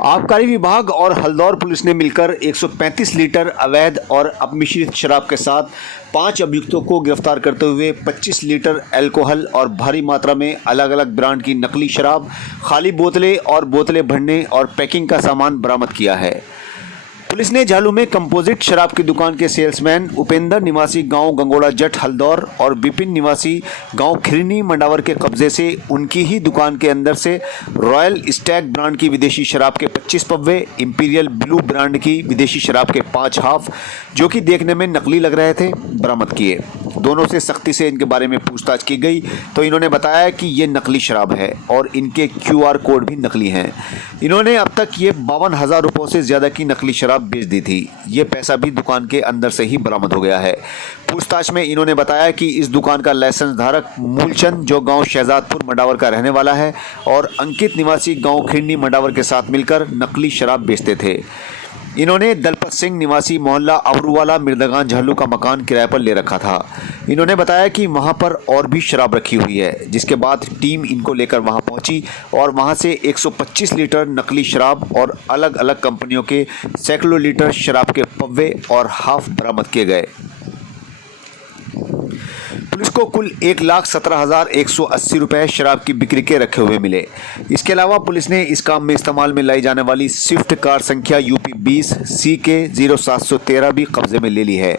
आबकारी विभाग और हल्दौर पुलिस ने मिलकर 135 लीटर अवैध और अपमिश्रित शराब के साथ 5 अभियुक्तों को गिरफ्तार करते हुए 25 लीटर अल्कोहल और भारी मात्रा में अलग अलग ब्रांड की नकली शराब, खाली बोतलें और बोतलें भरने और पैकिंग का सामान बरामद किया है। पुलिस ने झालू में कंपोजिट शराब की दुकान के सेल्समैन उपेंद्र निवासी गांव गंगोड़ा जट हल्दौर और विपिन निवासी गांव खिरनी मंडावर के कब्जे से उनकी ही दुकान के अंदर से रॉयल स्टैग ब्रांड की विदेशी शराब के 25 पव्वे, इंपीरियल ब्लू ब्रांड की विदेशी शराब के 5 हाफ जो कि देखने में नकली लग रहे थे, बरामद किए। दोनों से सख्ती से इनके बारे में पूछताछ की गई तो इन्होंने बताया कि ये नकली शराब है और इनके QR कोड भी नकली हैं। इन्होंने अब तक ये 52,000 रुपयों से ज़्यादा की नकली शराब बेच दी थी। ये पैसा भी दुकान के अंदर से ही बरामद हो गया है। पूछताछ में इन्होंने बताया कि इस दुकान का लाइसेंस धारक मूलचंद जो गांव शहजादपुर मंडावर का रहने वाला है और अंकित निवासी गांव खिरनी मंडावर के साथ मिलकर नकली शराब बेचते थे। इन्होंने दलपत सिंह निवासी मोहल्ला अबरूवाला मिर्दगान झालू का मकान किराए पर ले रखा था। इन्होंने बताया कि वहां पर और भी शराब रखी हुई है, जिसके बाद टीम इनको लेकर वहां पहुंची और वहां से 125 लीटर नकली शराब और अलग अलग कंपनियों के सैकड़ों लीटर शराब के पव्वे और हाफ बरामद किए गए। पुलिस को कुल 1,17,180 रुपये शराब की बिक्री के रखे हुए मिले। इसके अलावा पुलिस ने इस काम में इस्तेमाल में लाई जाने वाली स्विफ्ट कार संख्या UP 20 CK 0713 भी कब्जे में ले ली है।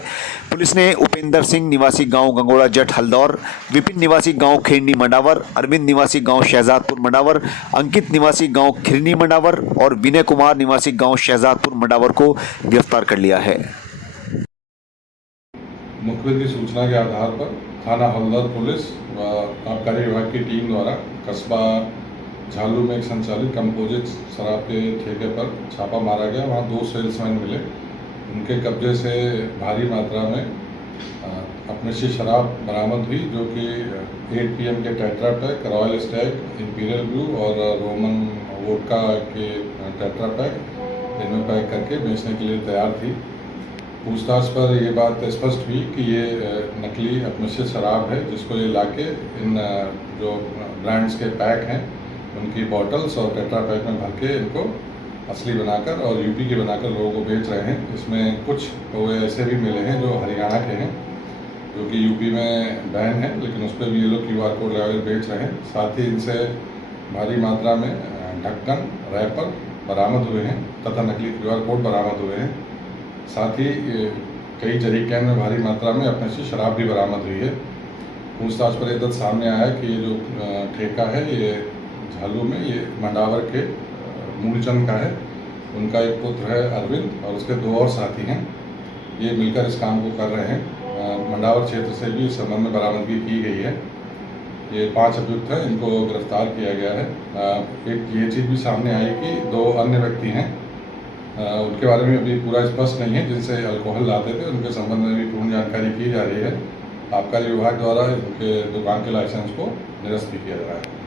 पुलिस ने उपेंद्र सिंह निवासी गांव गंगोड़ा जट हल्दौर, विपिन निवासी गांव खिरनी मंडावर, अरविंद निवासी गांव शहजादपुर मंडावर, अंकित निवासी गांव खिरनी मंडावर और विनय कुमार निवासी गांव शहजादपुर मंडावर को गिरफ्तार कर लिया है। मुखबिर की सूचना के आधार पर थाना हल्दौर पुलिस व आबकारी विभाग की टीम द्वारा कस्बा झालू में एक संचालित कंपोजिट शराब के ठेके पर छापा मारा गया। वहाँ 2 सेल्समैन मिले। उनके कब्जे से भारी मात्रा में अपमिश्रित शराब बरामद हुई जो कि 8 PM के tetra pack, royal Stag, imperial blue और रोमन वोडका के टेट्रा पैक इनमें पैक करके बेचने के लिए तैयार थी। पूछताछ पर ये बात स्पष्ट हुई कि ये नकली अपमिश्रित शराब है, जिसको ये लाके इन जो ब्रांड्स के पैक हैं उनकी बॉटल्स और टेट्रा पैक में भर के इनको असली बनाकर और UP की बनाकर लोगों को बेच रहे हैं। इसमें कुछ वो ऐसे भी मिले हैं जो हरियाणा के हैं, जो कि UP में बैन है, लेकिन उस पर भी ये लोग QR कोड लगाकर बेच रहे हैं। साथ ही इनसे भारी मात्रा में ढक्कन, रैपर बरामद हुए हैं तथा नकली QR कोड बरामद हुए हैं। साथ ही कई जरीकैन में भारी मात्रा में अपमिश्रित शराब भी बरामद हुई है। पूछताछ पर ये तथ्य सामने आया कि ये जो ठेका है ये झालू में ये मंडावर के मूलचंद का है। उनका एक पुत्र है अरविंद और उसके 2 और साथी हैं। ये मिलकर इस काम को कर रहे हैं। मंडावर क्षेत्र से भी इस संबंध में बरामदगी की गई है। ये 5 अभियुक्त हैं, इनको गिरफ्तार किया गया है। एक ये चीज़ भी सामने आई कि 2 अन्य व्यक्ति हैं, उनके बारे में अभी पूरा स्पष्ट नहीं है, जिनसे अल्कोहल लाते थे। उनके संबंध में भी पूर्ण जानकारी की जा रही है। आबकारी विभाग द्वारा उनके दुकान के लाइसेंस को निरस्त भी किया जा रहा है।